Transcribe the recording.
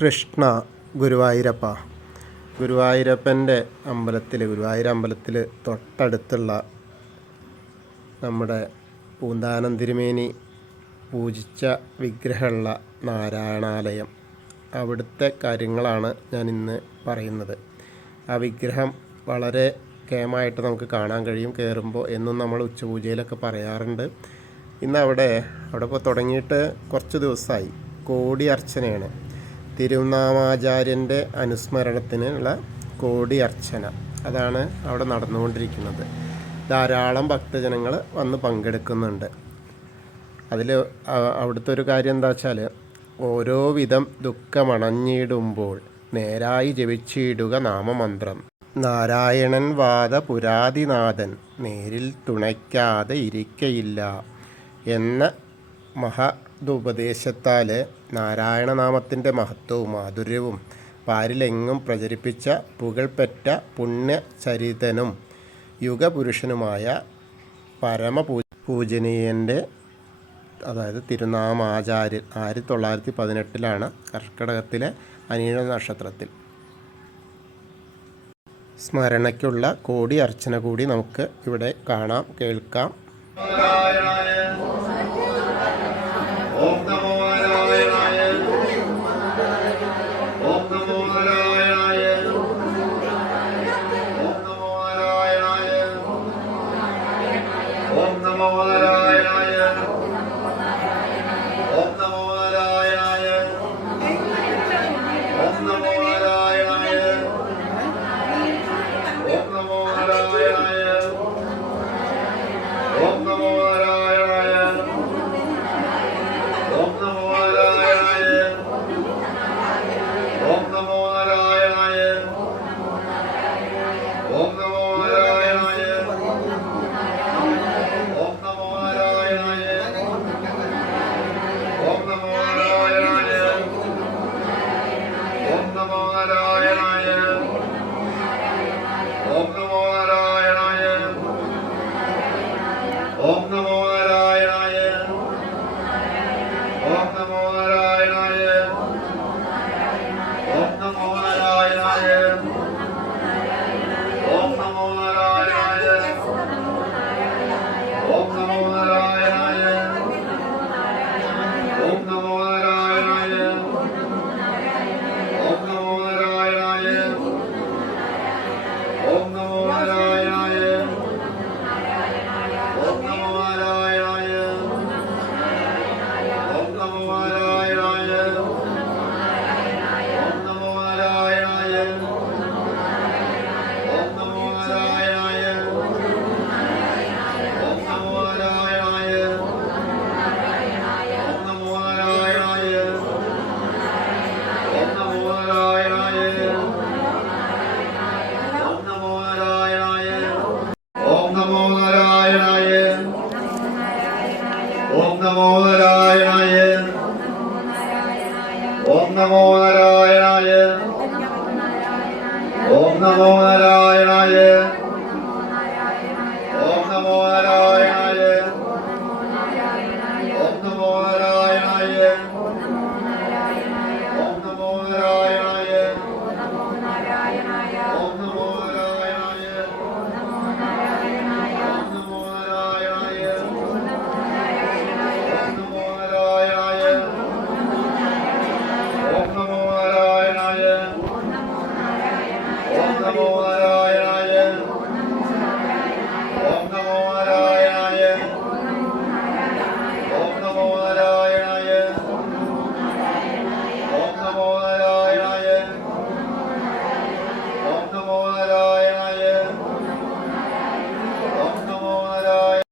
കൃഷ്ണ ഗുരുവായൂരപ്പ. ഗുരുവായൂരപ്പൻ്റെ ഗുരുവായൂർ അമ്പലത്തിൽ തൊട്ടടുത്തുള്ള നമ്മുടെ പൂന്താനം തിരുമേനി പൂജിച്ച വിഗ്രഹമുള്ള നാരായണാലയം, അവിടുത്തെ കാര്യങ്ങളാണ് ഞാൻ ഇന്ന് പറയുന്നത്. ആ വിഗ്രഹം വളരെ കേമായിട്ട് നമുക്ക് കാണാൻ കഴിയും കയറുമ്പോൾ. എന്നും നമ്മൾ ഉച്ചപൂജയിലൊക്കെ പറയാറുണ്ട്. ഇന്ന് അവിടെ ഇപ്പോൾ തുടങ്ങിയിട്ട് കുറച്ച് ദിവസമായി. കോടി അർച്ചനയാണ്. തിരുനാമാചാര്യൻ്റെ അനുസ്മരണത്തിനുള്ള കോടി അർച്ചന, അതാണ് അവിടെ നടന്നുകൊണ്ടിരിക്കുന്നത്. ധാരാളം ഭക്തജനങ്ങൾ വന്ന് പങ്കെടുക്കുന്നുണ്ട്. അവിടുത്തെ ഒരു കാര്യം എന്താ വെച്ചാൽ, ഓരോ വിധം ദുഃഖമണഞ്ഞിടുമ്പോൾ നേരായി ജപിച്ചിടുക നാമമന്ത്രം. നാരായണൻ വാദ പുരാതിനാഥൻ നേരിൽ തുണയ്ക്കാതെ ഇരിക്കയില്ല എന്ന മഹദുപദേശത്താൽ നാരായണനാമത്തിൻ്റെ മഹത്വവും മാധുര്യവും പാരിലെങ്ങും പ്രചരിപ്പിച്ച പുകൾപെറ്റ പുണ്യചരിതനും യുഗപുരുഷനുമായ പരമപൂജനീയൻ്റെ, അതായത് തിരുനാമാചാര്യൻ 1918 കർക്കിടകത്തിലെ അനിഴ നക്ഷത്രത്തിൽ സ്മരണയ്ക്കുള്ള കോടി അർച്ചന കൂടി നമുക്ക് ഇവിടെ കാണാം, കേൾക്കാം. ഓം നമോ നാരായണായ.